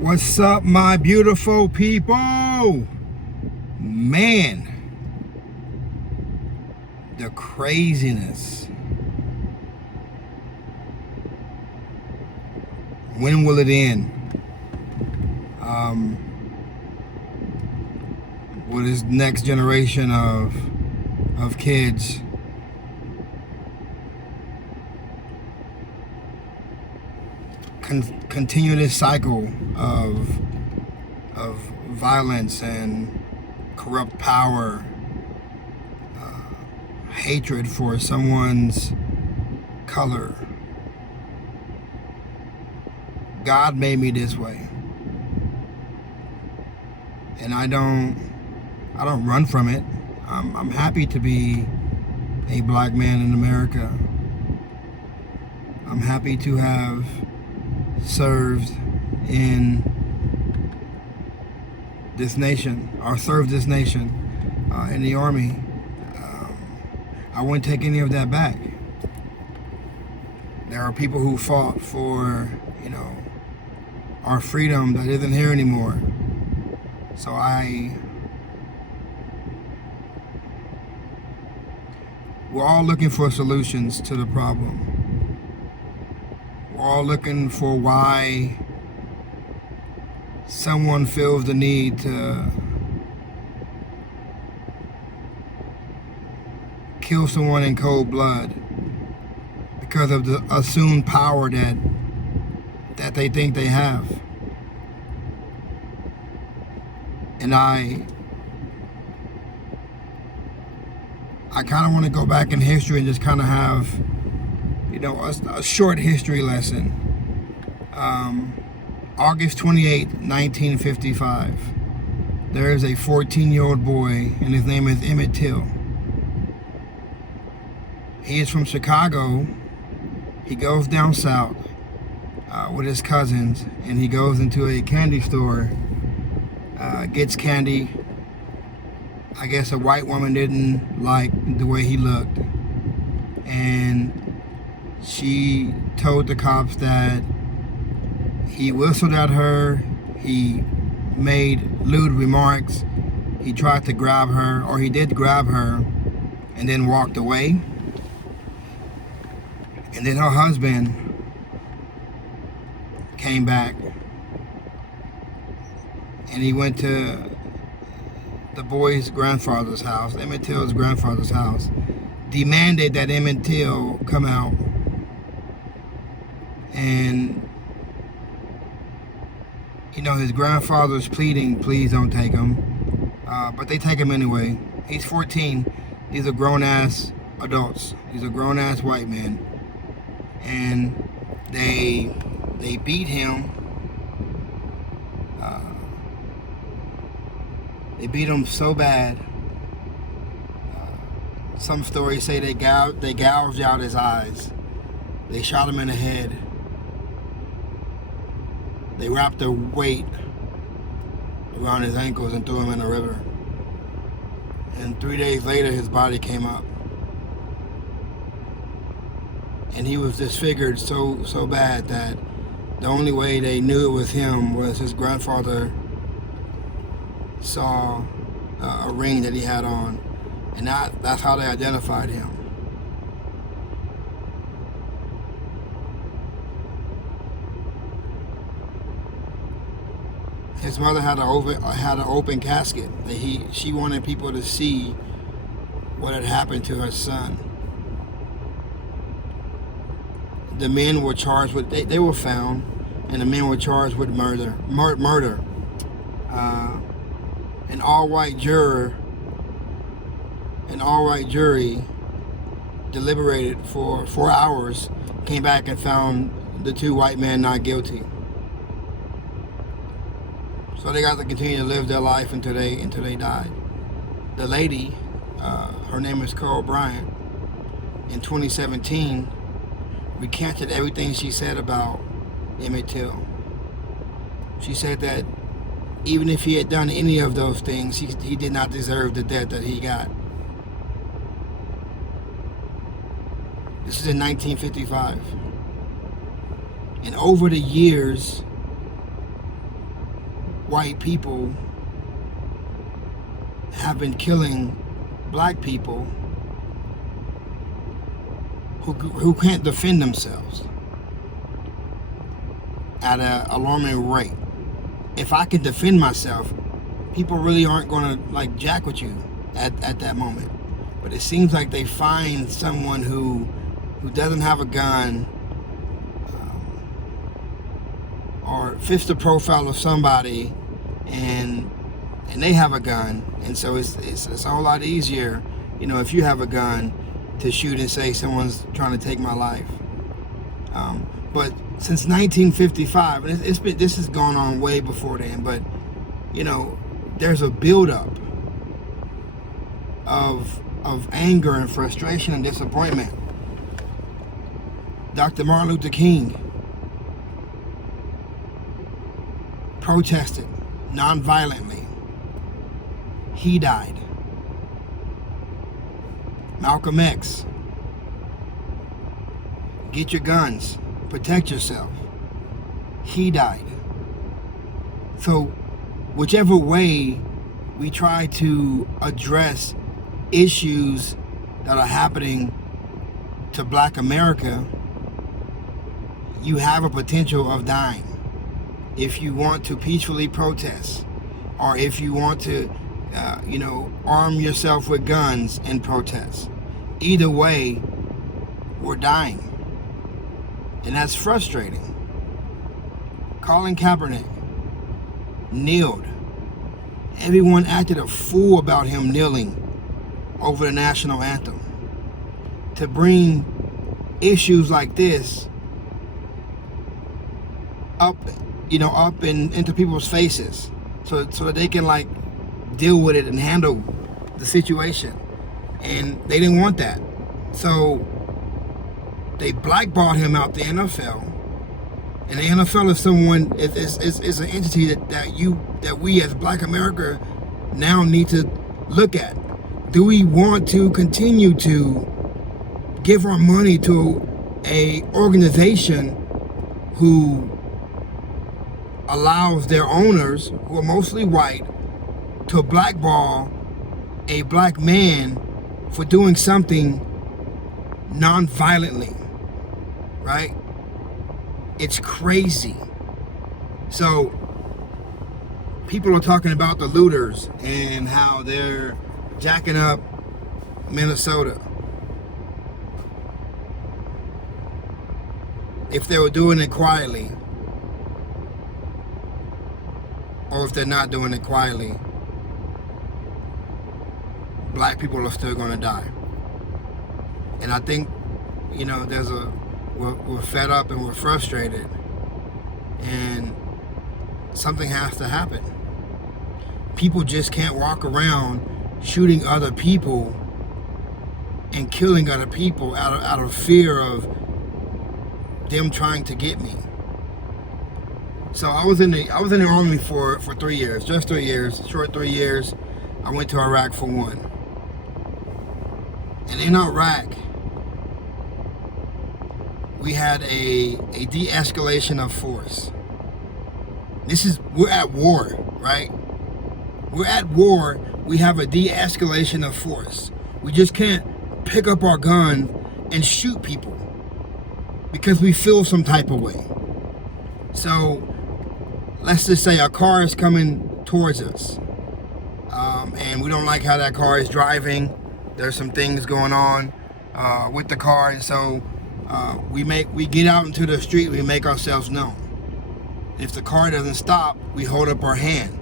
What's up, my beautiful people? Man, the craziness. When will it end? Will this next generation of kids continue this cycle of violence and corrupt power, hatred for someone's color? God made me this way, and I don't run from it. I'm happy to be a black man in America. I'm happy to have served in this nation, or served this nation in the Army. I wouldn't take any of that back. There are people who fought for, our freedom that isn't here anymore. So we're all looking for solutions to the problem. We're all looking for why someone feels the need to kill someone in cold blood because of the assumed power that they think they have. And I kind of want to go back in history and just kind of have, a short history lesson. August 28, 1955. There is a 14-year-old boy, and his name is Emmett Till. He is from Chicago. He goes down south with his cousins, and he goes into a candy store, gets candy. I guess a white woman didn't like the way he looked, and she told the cops that he whistled at her, he made lewd remarks, he tried to grab her, or he did grab her, and then walked away. And then her husband came back, and he went to the boy's grandfather's house, Emmett Till's grandfather's house, demanded that Emmett Till come out. And his grandfather's pleading, please don't take him. But they take him anyway. He's 14. These are grown-ass adults. These are grown-ass white men. And they beat him. They beat him so bad. Some stories say they gouged out his eyes. They shot him in the head. They wrapped a weight around his ankles and threw him in the river. And 3 days later, his body came up. And he was disfigured so bad that the only way they knew it was him was his grandfather saw a ring that he had on. And that's how they identified him. His mother had an open casket. She wanted people to see what had happened to her son. The men were charged with, they were found, and the men were charged with murder. An all-white jury deliberated for 4 hours, came back and found the two white men not guilty. So they got to continue to live their life until they died. The lady, her name is Carol Bryant, in 2017, recanted everything she said about Emmett Till. She said that even if he had done any of those things, he did not deserve the death that he got. This is in 1955. And over the years, white people have been killing black people who can't defend themselves at an alarming rate. If I can defend myself, people really aren't going to like jack with you at that moment. But it seems like they find someone who doesn't have a gun, or fits the profile of somebody, and they have a gun, and so it's a whole lot easier, if you have a gun, to shoot and say someone's trying to take my life. But since 1955, and this has gone on way before then, but there's a buildup of anger and frustration and disappointment. Dr. Martin Luther King protested non-violently. He died. Malcolm X, get your guns, protect yourself. He died. So whichever way we try to address issues that are happening to Black America, you have a potential of dying. If you want to peacefully protest, or if you want to arm yourself with guns and protest. Either way, we're dying. And that's frustrating. Colin Kaepernick kneeled. Everyone acted a fool about him kneeling over the national anthem. To bring issues like this up into people's faces, so that they can deal with it and handle the situation. And they didn't want that. So they blackballed him out the NFL. And the NFL is an entity that we as Black America now need to look at. Do we want to continue to give our money to a organization who allows their owners, who are mostly white, to blackball a black man for doing something non-violently, right? It's crazy. So people are talking about the looters and how they're jacking up Minnesota. If they were doing it quietly, or if they're not doing it quietly, Black people are still going to die. And I think, we're fed up and we're frustrated, and something has to happen. People just can't walk around shooting other people and killing other people out of fear of them trying to get me. So I was in the army for 3 years, just 3 years, short 3 years. I went to Iraq for 1. And in Iraq, we had a de-escalation of force. We're at war, right? We're at war. We have a de-escalation of force. We just can't pick up our gun and shoot people because we feel some type of way. So let's just say a car is coming towards us, and we don't like how that car is driving. There's some things going on with the car, and so we get out into the street. We make ourselves known. If the car doesn't stop, we hold up our hand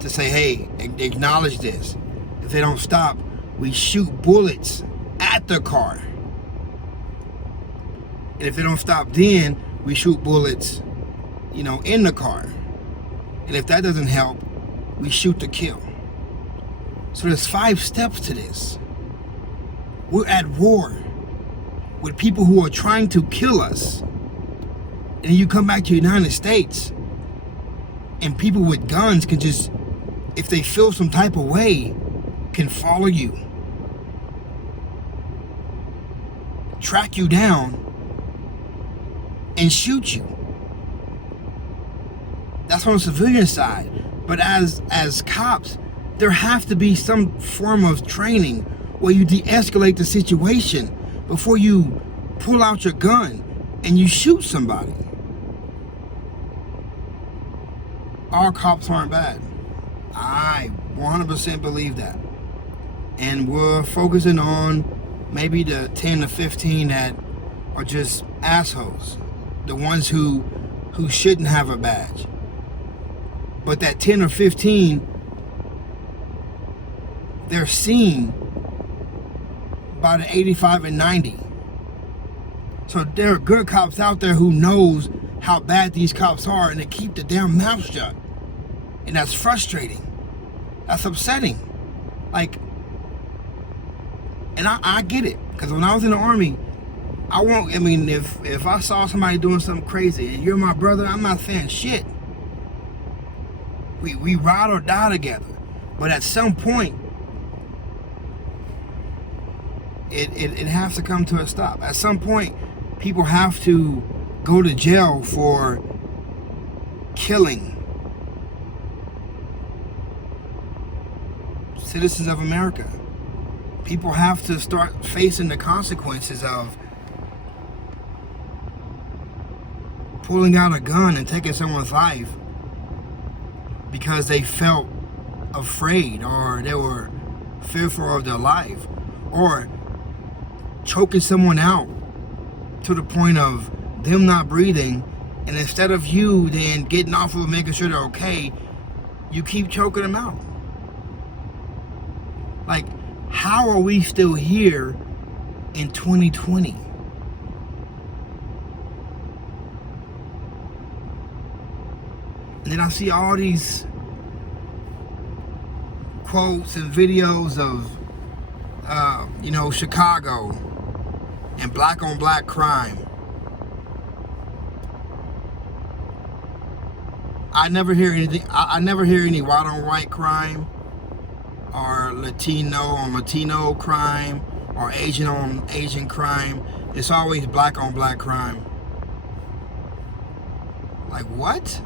to say, hey, acknowledge this. If they don't stop, we shoot bullets at the car. And if they don't stop, then we shoot bullets, in the car. And if that doesn't help, we shoot to kill. So there's 5 steps to this. We're at war with people who are trying to kill us. And you come back to the United States, and people with guns can just, if they feel some type of way, can follow you, track you down, and shoot you. That's on the civilian side. But as cops, there have to be some form of training where you de-escalate the situation before you pull out your gun and you shoot somebody. All cops aren't bad. I 100% believe that. And we're focusing on maybe the 10 to 15 that are just assholes. The ones who shouldn't have a badge. But that 10 or 15, they're seen by the 85 and 90. So there are good cops out there who knows how bad these cops are, and they keep the damn mouth shut. And that's frustrating. That's upsetting. Like, and I get it. Because when I was in the Army, if I saw somebody doing something crazy and you're my brother, I'm not saying shit. We ride or die together. But at some point, it has to come to a stop. At some point, people have to go to jail for killing citizens of America. People have to start facing the consequences of pulling out a gun and taking someone's life because they felt afraid or they were fearful of their life, or choking someone out to the point of them not breathing, and instead of you then getting off of making sure they're okay, you keep choking them out. Like, how are we still here in 2020? And then I see all these quotes and videos of, Chicago and black on black crime. I never hear anything. I never hear any white on white crime, or Latino on Latino crime, or Asian on Asian crime. It's always black on black crime. Like, what?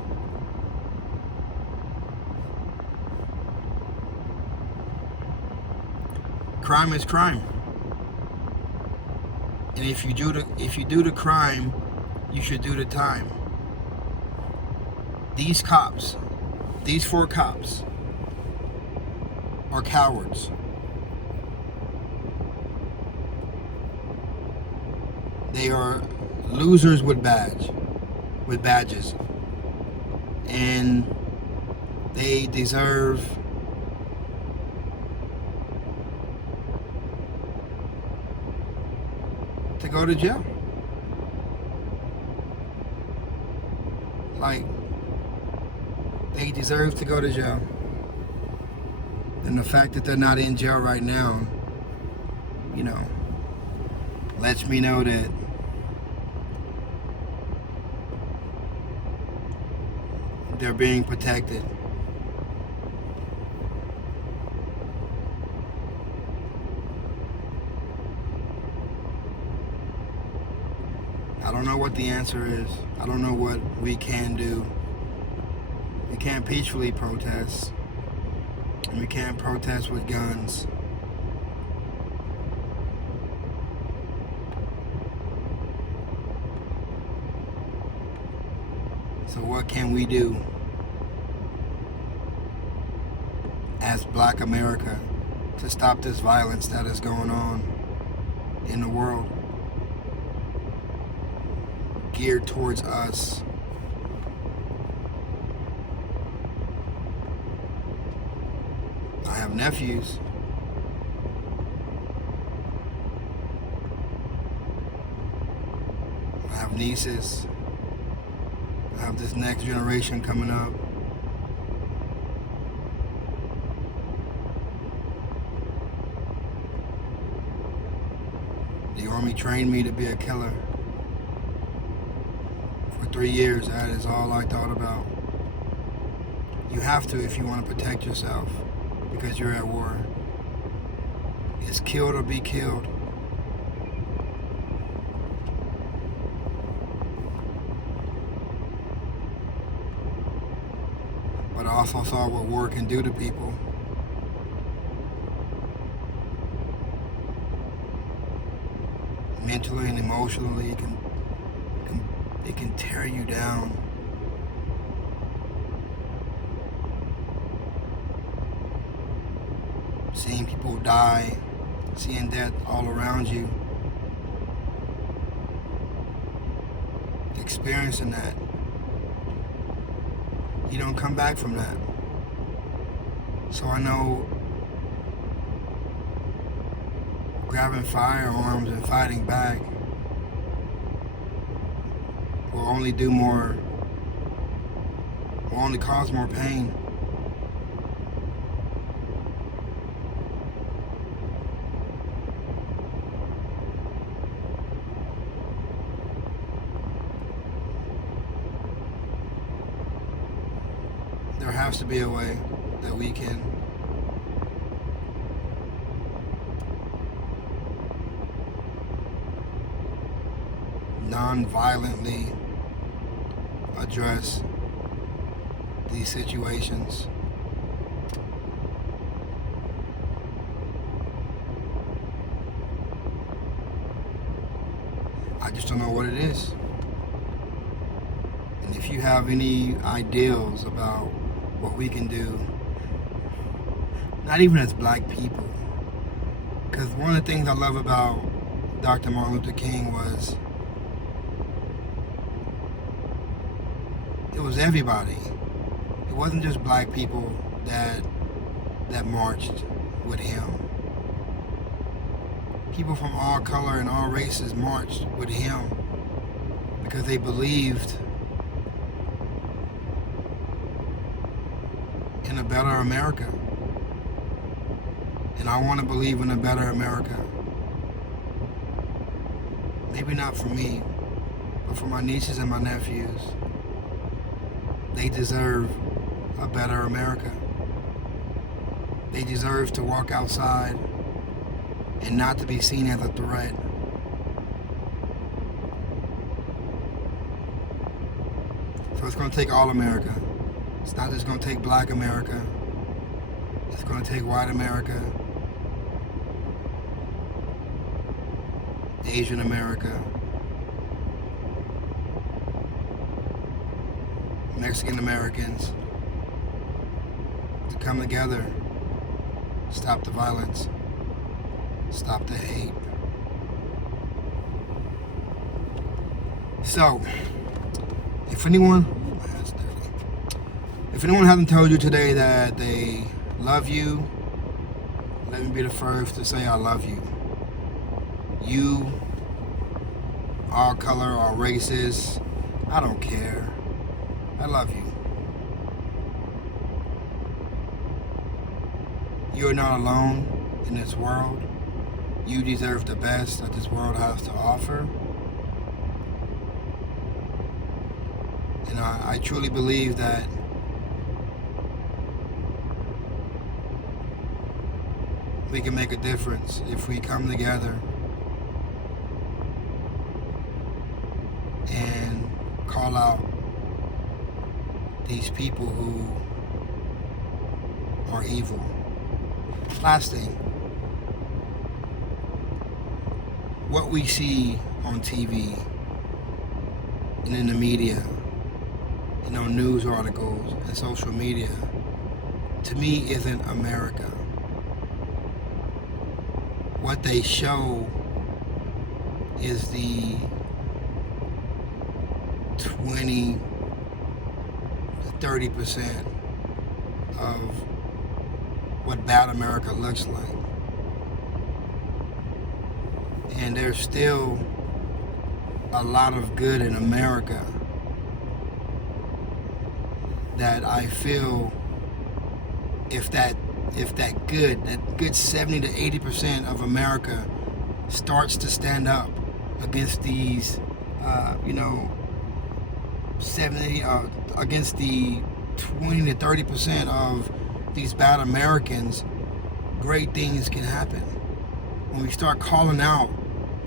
Crime is crime. And if you do the crime, you should do the time. These cops, these 4 cops, are cowards. They are losers with badges. And they deserve to go to jail. Like, they deserve to go to jail. And the fact that they're not in jail right now, lets me know that they're being protected. I don't know what the answer is. I don't know what we can do. We can't peacefully protest. And we can't protest with guns. So what can we do as Black America to stop this violence that is going on in the world, geared towards us? I have nephews. I have nieces. I have this next generation coming up. The Army trained me to be a killer. For 3 years, that is all I thought about. You have to if you want to protect yourself, because you're at war. It's killed or be killed. but I also saw what war can do to people. Mentally and emotionally, it can tear you down. Seeing people die, seeing death all around you, experiencing that, you don't come back from that. So I know grabbing firearms and fighting back will only cause more pain. There has to be a way that we can non-violently address these situations. I just don't know what it is. And if you have any ideals about what we can do, not even as black people, because one of the things I love about Dr. Martin Luther King was it was everybody. It wasn't just black people that marched with him. People from all color and all races marched with him because they believed in a better America. And I want to believe in a better America. Maybe not for me, but for my nieces and my nephews. They deserve a better America. They deserve to walk outside and not to be seen as a threat. So it's going to take all America. It's not just going to take black America. It's going to take white America, Asian America, Mexican Americans to come together, stop the violence, stop the hate. So, if anyone hasn't told you today that they love you, let me be the first to say I love you. You, all color, all races, I don't care. I love you. You're not alone in this world. You deserve the best that this world has to offer. And I truly believe that we can make a difference if we come together and call out these people who are evil. Last thing, what we see on TV and in the media, news articles and social media, to me isn't America. What they show is the 20 to 30% of what bad America looks like. And there's still a lot of good in America that I feel if that good 70 to 80% of America starts to stand up against these 70 against the 20 to 30% of these bad Americans, great things can happen. When we start calling out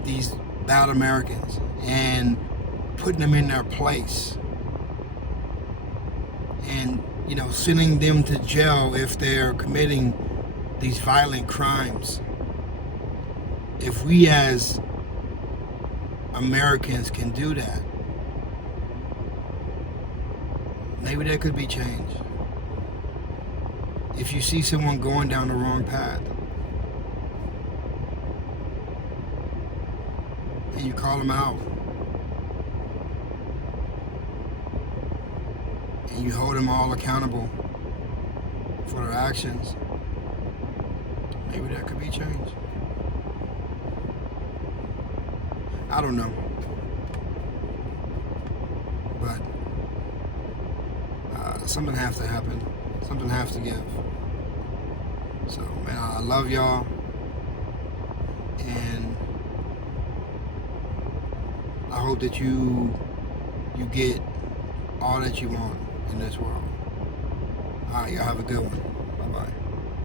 these bad Americans and putting them in their place and sending them to jail if they're committing these violent crimes. If we as Americans can do that, maybe there could be change. If you see someone going down the wrong path and you call them out and you hold them all accountable for their actions, maybe there could be change. I don't know. But something has to happen. Something has to give. So, man, I love y'all. And I hope that you get all that you want in this world. All right, y'all have a good one. Bye-bye.